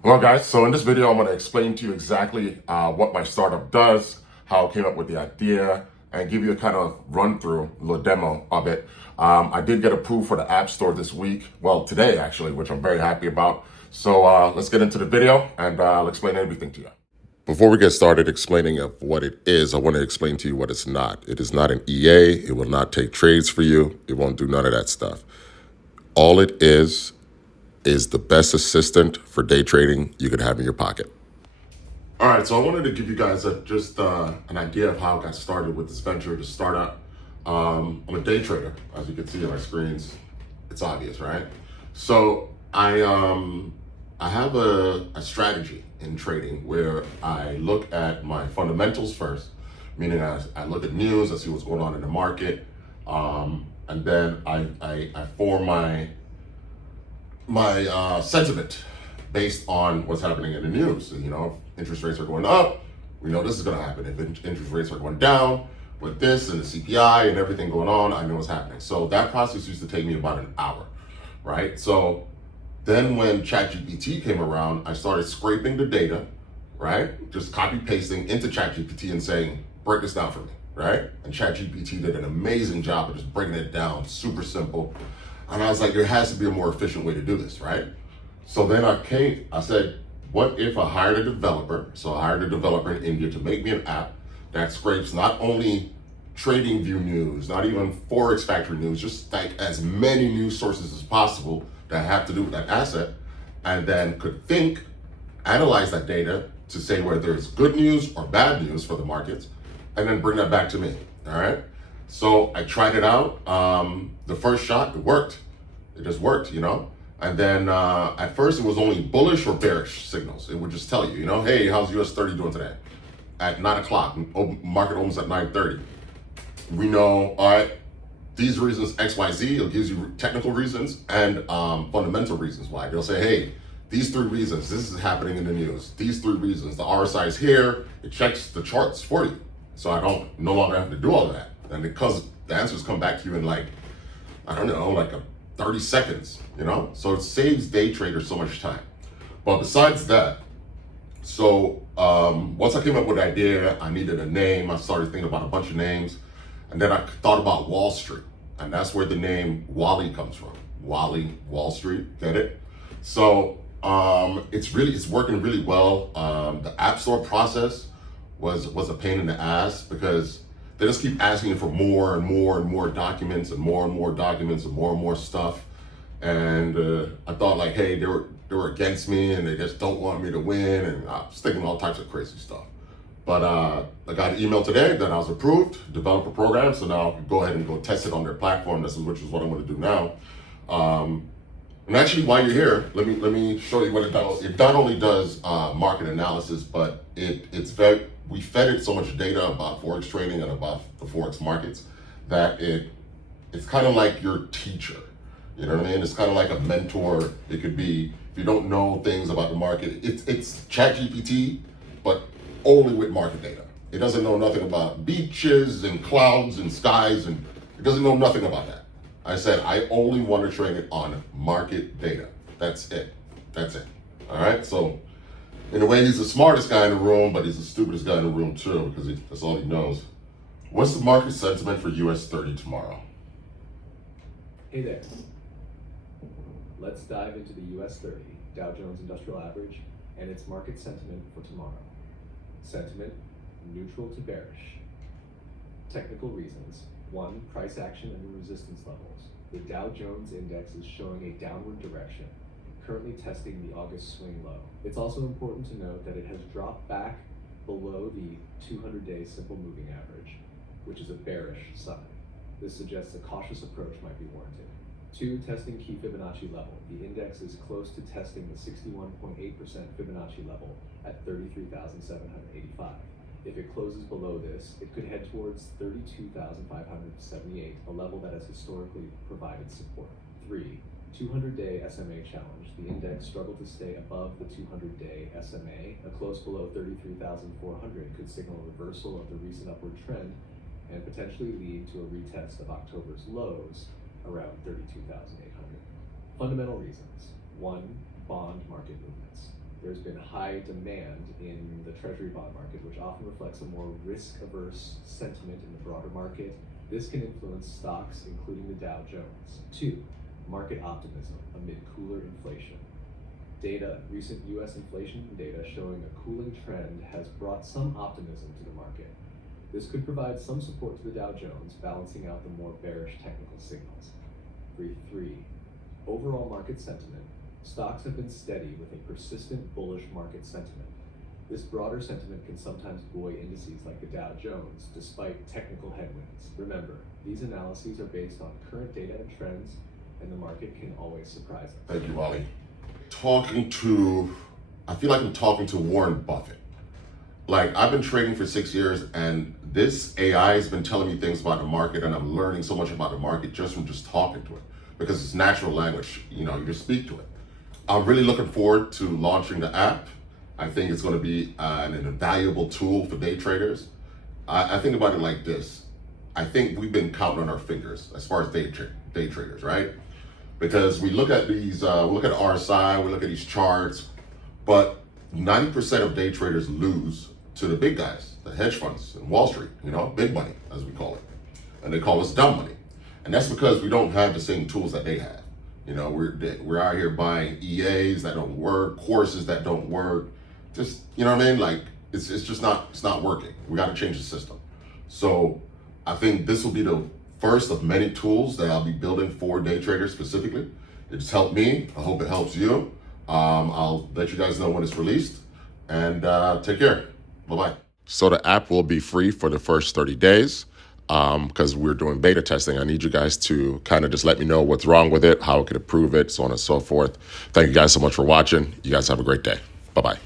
Well, guys, so in this video, I'm going to explain to you exactly what my startup does, how I came up with the idea, and give you a kind of run through, a little demo of it. I did get approved for the App Store this week, well, today actually, which I'm very happy about. So let's get into the video and I'll explain everything to you. Before we get started explaining of what it is, I want to explain to you what it's not. It is not an EA. It will not take trades for you. It won't do none of that stuff. All it is the best assistant for day trading you could have in your pocket. All right, so I wanted to give you guys just an idea of how I got started with this venture to start up. I'm a day trader, as you can see on my screens. It's obvious, right? So I have a strategy in trading where I look at my fundamentals first, meaning I look at news, I see what's going on in the market, and then I form my sentiment based on what's happening in the news. You know, if interest rates are going up, we know this is going to happen. If interest rates are going down, with this and the CPI and everything going on, I know what's happening. So that process used to take me about an hour, right? So then when ChatGPT came around, I started scraping the data, right? Just copy pasting into ChatGPT and saying, break this down for me, right? And ChatGPT did an amazing job of just breaking it down, super simple. And I was like, there has to be a more efficient way to do this, right? So then I said, what if I hired a developer? So I hired a developer in India to make me an app that scrapes not only trading view news, not even Forex Factory news, just like as many news sources as possible that have to do with that asset, and then could analyze that data to say whether it's good news or bad news for the markets, and then bring that back to me, all right? So I tried it out. The first shot, it worked. It just worked, you know? And then at first it was only bullish or bearish signals. It would just tell you, you know, hey, how's US 30 doing today? At 9 o'clock, market opens at 9:30. We know, all right, these reasons, X, Y, Z, it gives you technical reasons and fundamental reasons why. They'll say, hey, these three reasons, this is happening in the news. These three reasons, the RSI is here, it checks the charts for you. So I don't no longer have to do all of that. And because the answers come back to you in like, I don't know, like 30 seconds, you know? So it saves day traders so much time. But besides that, so once I came up with the idea, I needed a name. I started thinking about a bunch of names. And then I thought about Wall Street. And that's where the name Wally comes from. Wally, Wall Street, get it? So it's working really well. The App Store process was a pain in the ass because they just keep asking you for more and more and more documents and more and more documents and more stuff. And I thought like, hey, they were against me and they just don't want me to win, and I was thinking all types of crazy stuff. But I got an email today that I was approved, developer program, so now I can go ahead and go test it on their platform, which is what I'm going to do now. And actually, while you're here, let me show you what it does. It not only does market analysis, but we fed it so much data about Forex trading and about the Forex markets that it's kind of like your teacher. You know what I mean? It's kind of like a mentor. It could be, if you don't know things about the market, it's ChatGPT, but only with market data. It doesn't know nothing about beaches and clouds and skies, and it doesn't know nothing about that. I said, I only want to trade it on market data. That's it. That's it. All right. So in a way, he's the smartest guy in the room, but he's the stupidest guy in the room too, because that's all he knows. What's the market sentiment for US 30 tomorrow? Hey there. Let's dive into the US 30, Dow Jones Industrial Average, and its market sentiment for tomorrow. Sentiment, neutral to bearish. Technical reasons. 1. Price action under resistance levels. The Dow Jones Index is showing a downward direction, currently testing the August swing low. It's also important to note that it has dropped back below the 200-day simple moving average, which is a bearish sign. This suggests a cautious approach might be warranted. 2. Testing key Fibonacci level. The index is close to testing the 61.8% Fibonacci level at 33,785. If it closes below this, it could head towards 32,578, a level that has historically provided support. 3. 200-day SMA challenge. The index struggled to stay above the 200-day SMA. A close below 33,400 could signal a reversal of the recent upward trend and potentially lead to a retest of October's lows around 32,800. Fundamental reasons. 1. Bond market movements. There's been high demand in the treasury bond market, which often reflects a more risk-averse sentiment in the broader market. This can influence stocks, including the Dow Jones. 2. Market optimism amid cooler inflation. Recent US inflation data showing a cooling trend has brought some optimism to the market. This could provide some support to the Dow Jones, balancing out the more bearish technical signals. 3. Overall market sentiment. Stocks have been steady with a persistent bullish market sentiment. This broader sentiment can sometimes buoy indices like the Dow Jones, despite technical headwinds. Remember, these analyses are based on current data and trends, and the market can always surprise us. Thank you, Wally. I feel like I'm talking to Warren Buffett. Like, I've been trading for 6 years, and this AI has been telling me things about the market, and I'm learning so much about the market just from just talking to it, because it's natural language. You just speak to it. I'm really looking forward to launching the app. I think it's going to be an invaluable tool for day traders. I think about it like this. I think we've been counting on our fingers as far as day traders, right? Because we look at these, we look at RSI, we look at these charts, but 90% of day traders lose to the big guys, the hedge funds and Wall Street, big money, as we call it. And they call us dumb money. And that's because we don't have the same tools that they have. We're out here buying EAs that don't work, courses that don't work. Just, Like, it's just not working. We got to change the system. So I think this will be the first of many tools that I'll be building for day traders specifically. It's helped me. I hope it helps you. I'll let you guys know when it's released. And take care. Bye-bye. So the app will be free for the first 30 days because we're doing beta testing. I need you guys to kind of just let me know what's wrong with it, how I could improve it, so on and so forth. Thank you guys so much for watching. You guys have a great day. Bye-bye.